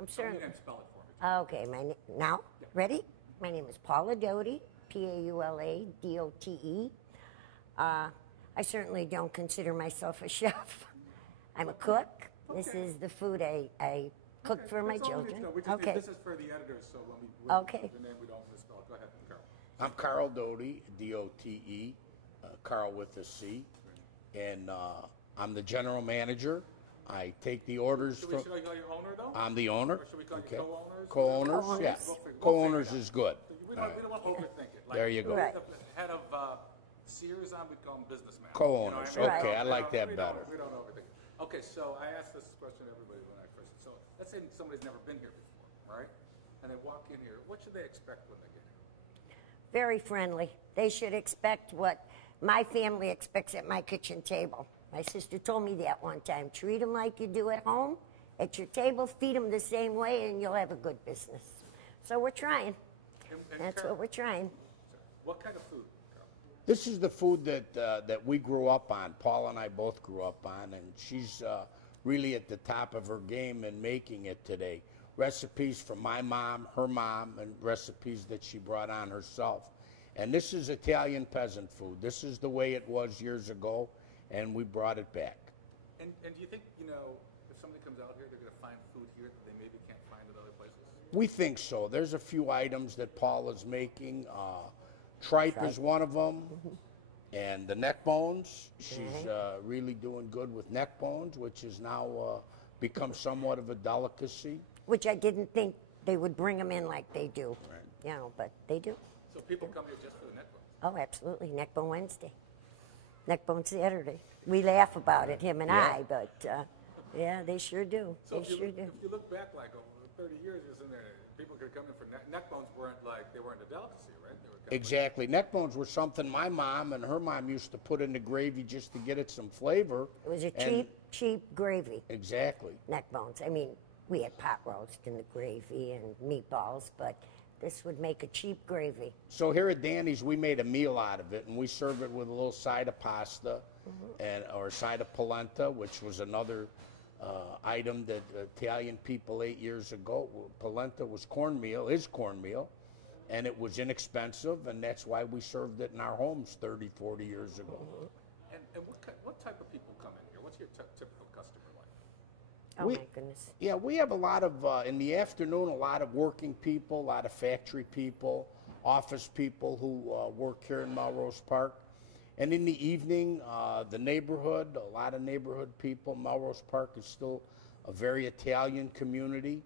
I'm certainly. And spell it for me. Okay, now, yeah. Ready? My name is Paula Dote, Paula-Dote. I certainly don't consider myself a chef. I'm a cook. Okay. This is the food I cook for my children. Okay. This is for the editors, so when we the name we don't misspell. Go ahead, Carl. I'm Carl Dote, D-O-T-E, Carl with a C, and I'm the general manager. I take the orders from... Should I call you owner, though? I'm the owner. Or should we call you co-owners? Co-owners, yeah. Co-owners is good. We don't want to overthink it. Like, there you go. Right. The head of Sears, we call him businessman. Co-owners, you know what I mean? Okay, I like that better. We don't overthink it. Okay, so I asked this question to everybody when I first... So let's say somebody's never been here before, right? And they walk in here. What should they expect when they get here? Very friendly. They should expect what my family expects at my kitchen table. My sister told me that one time. Treat them like you do at home. At your table, feed them the same way, and you'll have a good business. So we're trying. That's Carol, what we're trying. What kind of food, Carol? This is the food that we grew up on. Paula and I both grew up on, and she's really at the top of her game in making it today. Recipes from my mom, her mom, and recipes that she brought on herself. And this is Italian peasant food. This is the way it was years ago, and we brought it back. And do you think, if somebody comes out here, they're going to find food here that they maybe can't find at other places? We think so. There's a few items that Paula's making. Tripe is one of them. And the neck bones. She's really doing good with neck bones, which has now become somewhat of a delicacy. Which I didn't think they would bring them in like they do. Right. But they do. So people come here just for the neck bones? Oh, absolutely. Neck bone Wednesday. Neck bone Saturday. We laugh about it, him and I, but yeah, they sure do. So If you look back like over 30 years, isn't there, people could come in for neck bones weren't a delicacy, right? They were exactly. Neck bones were something my mom and her mom used to put in the gravy just to get it some flavor. It was a cheap gravy. Exactly. Neck bones. I mean, we had pot roast in the gravy and meatballs, but this would make a cheap gravy. So here at Danny's, we made a meal out of it, and we serve it with a little side of pasta or a side of polenta, which was another item that Italian people ate years ago. Polenta was cornmeal, is cornmeal, and it was inexpensive, and that's why we served it in our homes 30, 40 years ago. And what type of people come in here? What's your typical customer like? Oh, my goodness. Yeah, we have a lot of, in the afternoon, a lot of working people, a lot of factory people, office people who work here in Melrose Park. And in the evening, the neighborhood, a lot of neighborhood people. Melrose Park is still a very Italian community.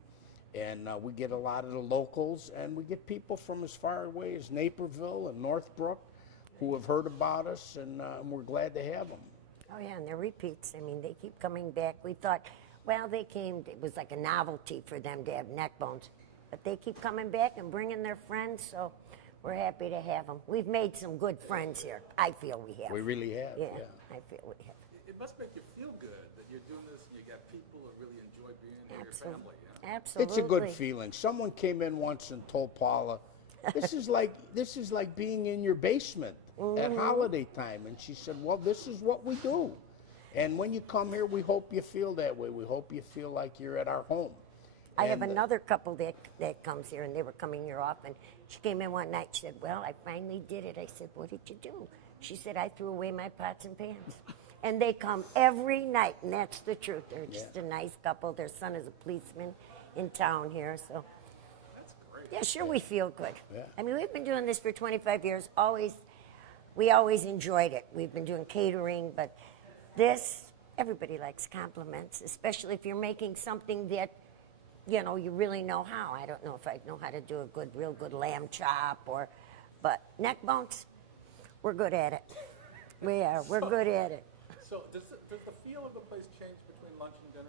And we get a lot of the locals, and we get people from as far away as Naperville and Northbrook who have heard about us, and we're glad to have them. Oh, yeah, and they're repeats. I mean, they keep coming back. We thought, well, they came, it was like a novelty for them to have neck bones. But they keep coming back and bringing their friends, so we're happy to have them. We've made some good friends here. I feel we have. We really have, yeah. I feel we have. It must make you feel good that you're doing this and you got people who really enjoy being here, your family. Absolutely. It's a good feeling. Someone came in once and told Paula, this is like being in your basement at holiday time. And she said, well, this is what we do. And when you come here, we hope you feel that way. We hope you feel like you're at our home. I have another couple that comes here, and they were coming here often. She came in one night. She said, well, I finally did it. I said, what did you do? She said, I threw away my pots and pans. And they come every night, and that's the truth. They're just a nice couple. Their son is a policeman in town here, so. That's great. Yeah, sure, we feel good. Yeah. I mean, we've been doing this for 25 years. We always enjoyed it. We've been doing catering, but this, everybody likes compliments, especially if you're making something that, you really know how. I don't know if I know how to do a real good lamb chop but neck bones, we're good at it. We are. We're good at it. So does the feel of the place change between lunch and dinner?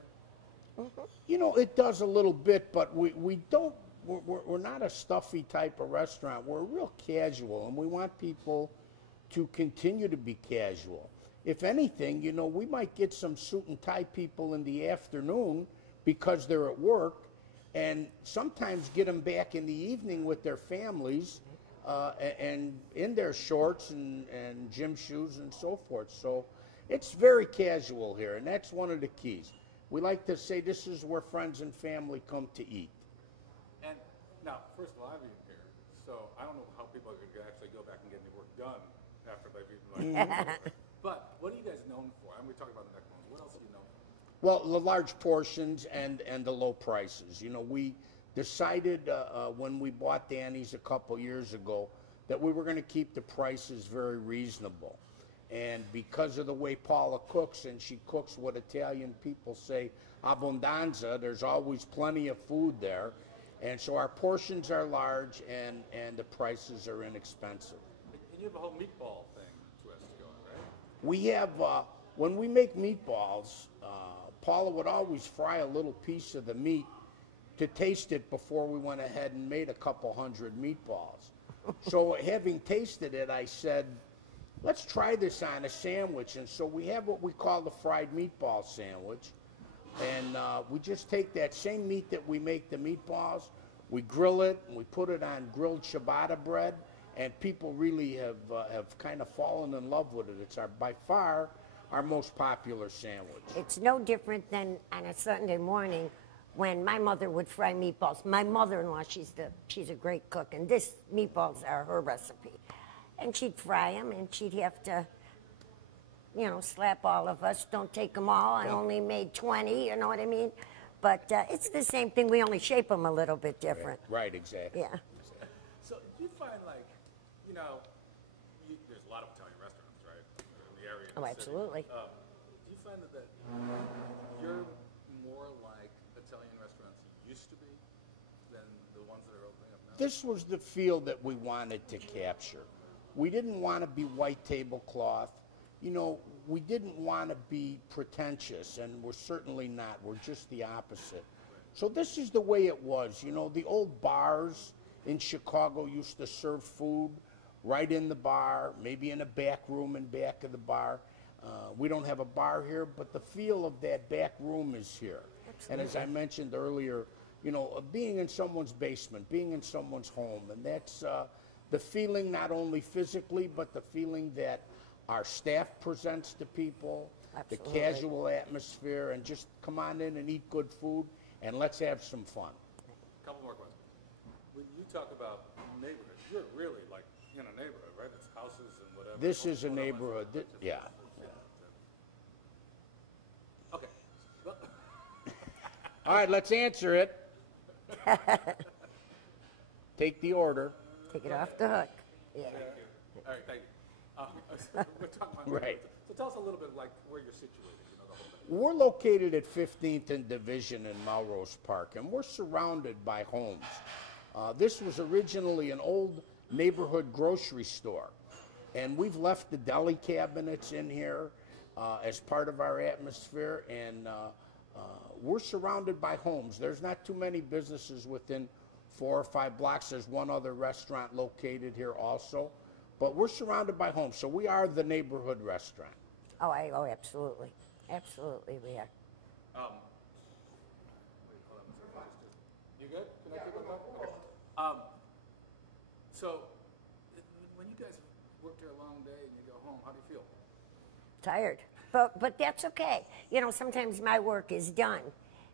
It does a little bit, but we don't. We're not a stuffy type of restaurant. We're real casual, and we want people to continue to be casual. If anything, we might get some suit and tie people in the afternoon because they're at work, and sometimes get them back in the evening with their families and in their shorts and gym shoes and so forth. So it's very casual here, and that's one of the keys. We like to say this is where friends and family come to eat. And now, first of all, I've eaten here, so I don't know how people are going to actually go back and get any work done after they've eaten. But what are you guys known for? I mean, we talked about the neck bones. What else are you known for? Well, the large portions and the low prices. You know, we decided when we bought Danny's a couple years ago that we were going to keep the prices very reasonable. And because of the way Paula cooks, and she cooks what Italian people say abbondanza, there's always plenty of food there. And so our portions are large and the prices are inexpensive. And you have a whole meatball thing twist going, right? We have, when we make meatballs, Paula would always fry a little piece of the meat to taste it before we went ahead and made a couple hundred meatballs. So having tasted it, I said, let's try this on a sandwich. And so we have what we call the fried meatball sandwich. And we just take that same meat that we make the meatballs, we grill it, and we put it on grilled ciabatta bread, and people really have kind of fallen in love with it. It's by far our most popular sandwich. It's no different than on a Sunday morning when my mother would fry meatballs. My mother-in-law, she's a great cook, and this meatballs are her recipe. And she'd fry them, and she'd have to, you know, slap all of us. Don't take them all. I only made 20, you know what I mean? But it's the same thing. We only shape them a little bit different. Right, exactly. Yeah. So do you find, like, you know, there's a lot of Italian restaurants, right, in the area? Oh, absolutely. Do you find that you're more like Italian restaurants used to be than the ones that are opening up now? This was the feel that we wanted to capture. We didn't want to be white tablecloth. You know, we didn't want to be pretentious, and we're certainly not. We're just the opposite. So this is the way it was. You know, the old bars in Chicago used to serve food right in the bar, maybe in a back room in back of the bar. We don't have a bar here, but the feel of that back room is here. Absolutely. And as I mentioned earlier, you know, being in someone's basement, being in someone's home, and that's the feeling not only physically, but the feeling that our staff presents to people, Absolutely. the casual atmosphere, and just come on in and eat good food, and let's have some fun. A couple more questions. When you talk about neighborhood, you're really like in a neighborhood, right? It's houses and whatever. This is a neighborhood, yeah. Okay. Well, All right, let's answer it. Take the order. Take it off the hook. Yeah. all right, thank you. We're talking about Right. So tell us a little bit like where you're situated, you know, the whole thing. We're located at 15th and Division in Melrose Park, and we're surrounded by homes. This was originally an old neighborhood grocery store, and we've left the deli cabinets in here as part of our atmosphere, and we're surrounded by homes. There's not too many businesses within 4 or 5 blocks. There's one other restaurant located here also, but we're surrounded by homes, so we are the neighborhood restaurant. Oh, absolutely. Absolutely, we are. Hold on a second. You good? Can I keep it going? Okay. So, when you guys worked here a long day and you go home, how do you feel? Tired. But that's okay. You know, sometimes my work is done,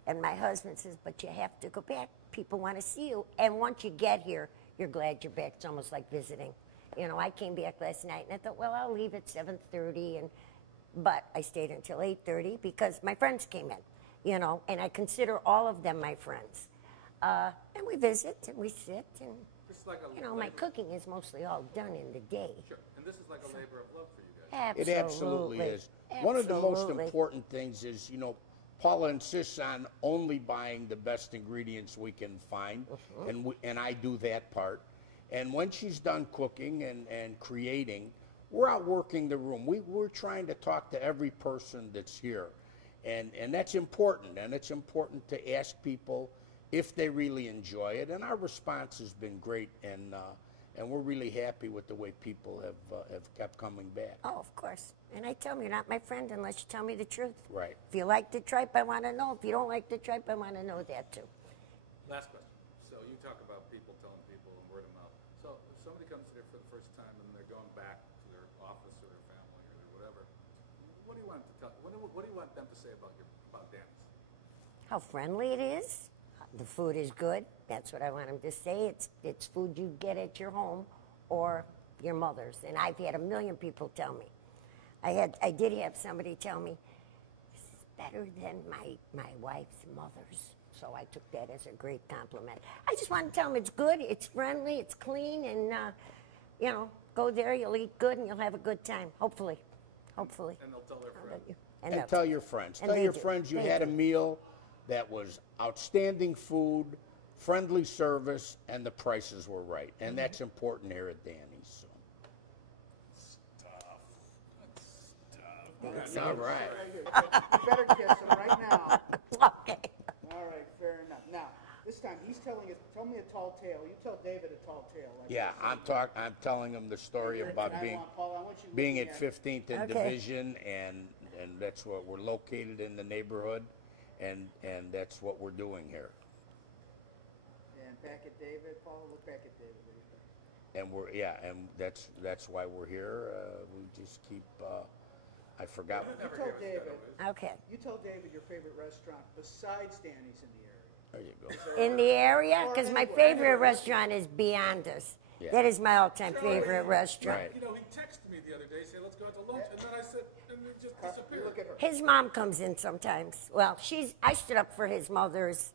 and my husband says, but you have to go back. People want to see you. And once you get here, you're glad you're back. It's almost like visiting. You know, I came back last night, and I thought, well, I'll leave at 7:30, but I stayed until 8:30 because my friends came in, you know, and I consider all of them my friends. And we visit, and we sit, and, Like you know, my cooking is mostly all done in the day. Sure. And this is like a labor of love for you guys. Absolutely. It absolutely is. One of the most important things is, you know, Paula insists on only buying the best ingredients we can find, and I do that part. And when she's done cooking and creating, we're out working the room. We're trying to talk to every person that's here, and that's important. And it's important to ask people if they really enjoy it. And our response has been great, and we're really happy with the way people have kept coming back. Oh, of course. And I tell them, you're not my friend unless you tell me the truth. Right. If you like the tripe, I want to know. If you don't like the tripe, I want to know that too. Last question. So you talk about people telling people and word of mouth. So if somebody comes here for the first time and they're going back to their office or their family or their whatever, what do you want to tell? What do you want them to say about Danny's? how friendly it is. The food is good. That's what I want them to say. It's food you get at your home or your mother's. And I've had a million people tell me. I did have somebody tell me, this is better than my wife's mother's. So I took that as a great compliment. I just want to tell them it's good, it's friendly, it's clean, and, you know, go there, you'll eat good, and you'll have a good time, hopefully. Hopefully. And they'll tell their friends. And tell your friends. And Tell they your do. friends you They had a do. meal that was outstanding food, friendly service, and the prices were right. And that's important here at Danny's. So. All right. Right here. You better kiss him right now. Okay. All right, fair enough. Now, this time he's tell me a tall tale. You tell David a tall tale. Like Yeah, I'm telling them the story about I being want, Paul, I want you being looking at 15th in Okay. Division, and that's what we're located in the neighborhood, and that's what we're doing here. And back at David, Paul, look back at David. And that's why we're here. We just keep. I forgot. You tell David. Okay. You tell David your favorite restaurant besides Danny's in the area. There you go. In the area, Or because my anywhere. favorite restaurant is Beyond Us. Yeah. That is my all-time favorite restaurant. Right. You know, he texted me the other day, saying, let's go out to lunch, and then I said, and it just You disappeared. look at her. His mom comes in sometimes. Well, I stood up for his mother's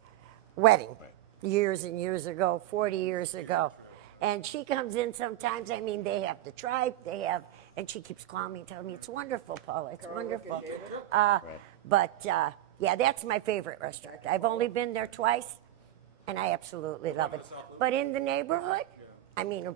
wedding years and years ago, 40 years ago. And she comes in sometimes. I mean, they have the tribe, and she keeps calling me and telling me, it's wonderful, Paula, it's Carl, look at wonderful. David. But, yeah, that's my favorite restaurant. I've only been there twice, and I absolutely love it. But in the neighborhood, I mean, a